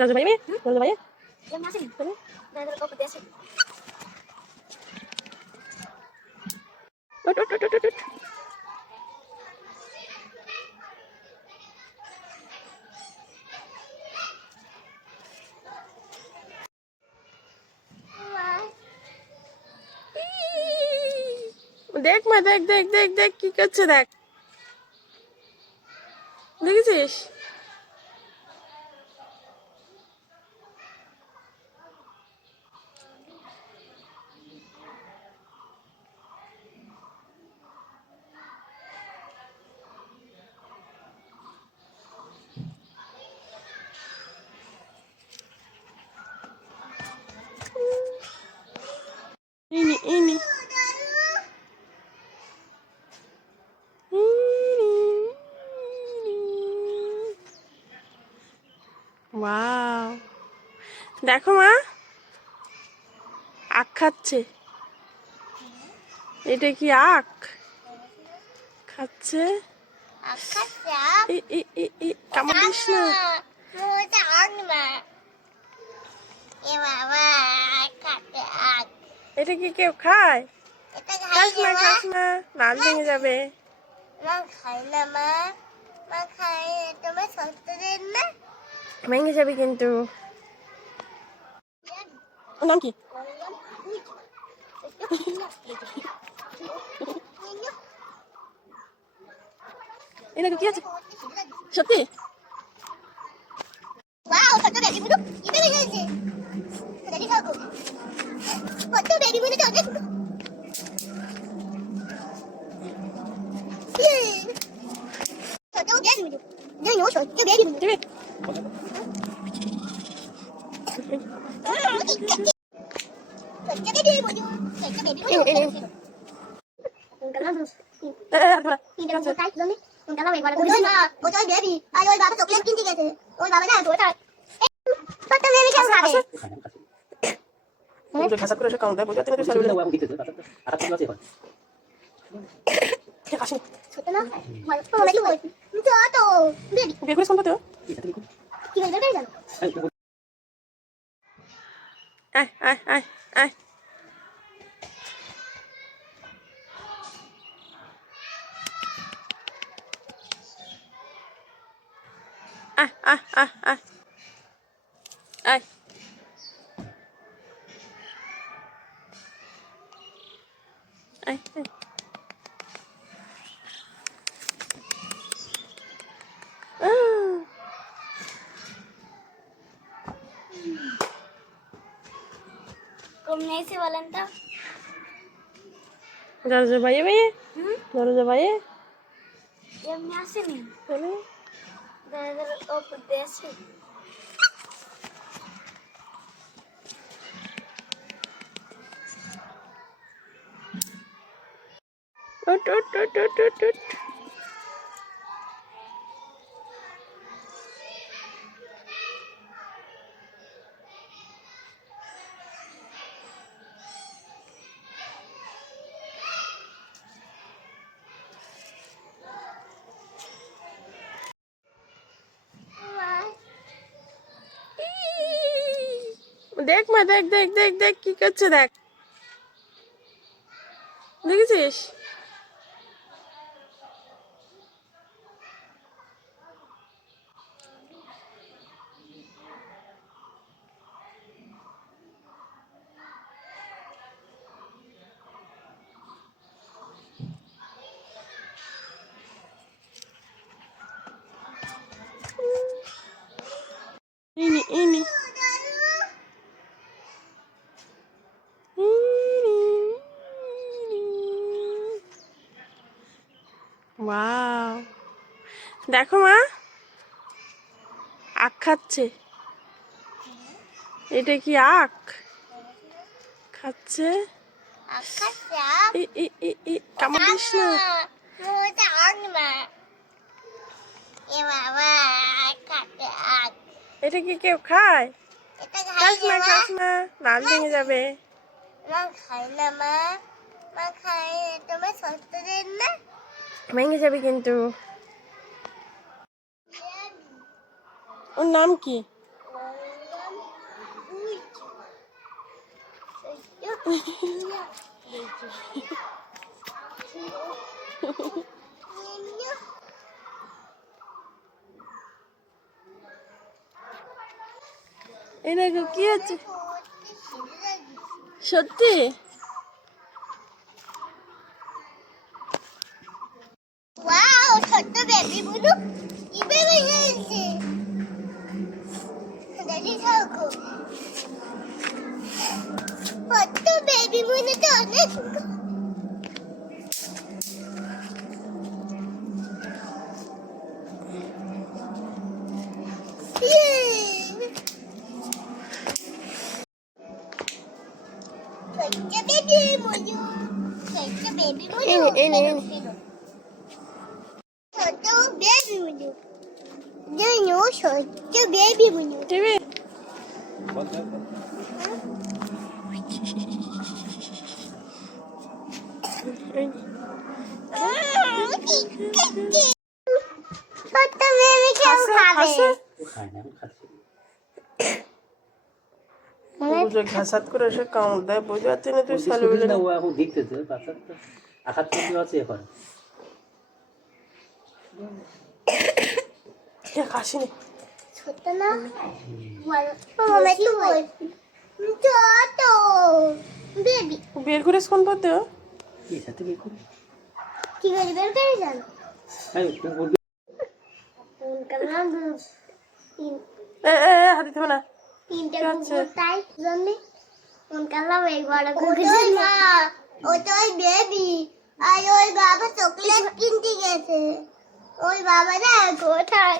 Jangan coba ini, jangan coba ya. Yang ngasih, dari kau pedas. দেখ মা, দেখ দেখ দেখ দেখ কি করছে, দেখ দেখেছিস? ini ওয়াও, দেখো মা, আখ খাচ্ছে। এটা কি আখ খাচ্ছে? কামড় দিস না। এটা কি কেউ খায়? খাস না, খাস না, লাল ভেঙে যাবে। ভেঙে যাবে কিন্তু। নাম কি? এই দেখো কি আছে, সত্যি? Kombinasi Valenta. দরজা বাইরে বাইরে, দরজা বাইরে। Yang ngasih nih. Dari kau pedas. দেখ মা, দেখ দেখ দেখ দেখ কি করছে, দেখ দেখেছিস? ini ওয়াও, দেখো মা, আখ খাচ্ছে। এটা কি আখ খাচ্ছে? কামড় দিস না। এটা কি কেউ খায়? এটা খাস না খাস না, নাল ভেঙে যাবে। মা খাই না মা, মা খাই তোমার সস্তা দেন না। ভেঙে যাবে কিন্তু। ওর নাম কি? এই দেখো কি হচ্ছে সত্যি। ওয়াও, ছোট্ট বেবি বুনু কিভাবে হয়েছে। দাদি থাকো, ছোট্ট বেবি বুনু তো অনেক। ছোট্ট বেবি বুনু, ছোট্ট বেবি বুনু, এই নে। ছোট্ট বেবি বুনু, জানো ছোট্ট বেবি বুনু। টিভি ছোট্ট বেবি কেউ খাবে। বুঝে ঘাসাত করে এসে কামড় দেয়, বুঝতে পারছি না তুই সালে শুনিস বলে না, ও এখন দেখতেছে বাচ্চাটা আঘাত করতে আছে এখন। কাশিনি। ছোট না মামা তো বলছি ছোট বেবি। বের করিস কোন পথে? এই সাথে কি করবি? কি করে বের করে জানো? এই, তুমি বলবি হাতে দেবে না। তিনটা কি হচ্ছে? কুকুর তাই জন্যে কোন কালাম এই বড় কুকুর না, ও তো ওই বেবি। আর ওই বাবা চকলেট কিনতে গেছে, ওই বাবা না কোথায়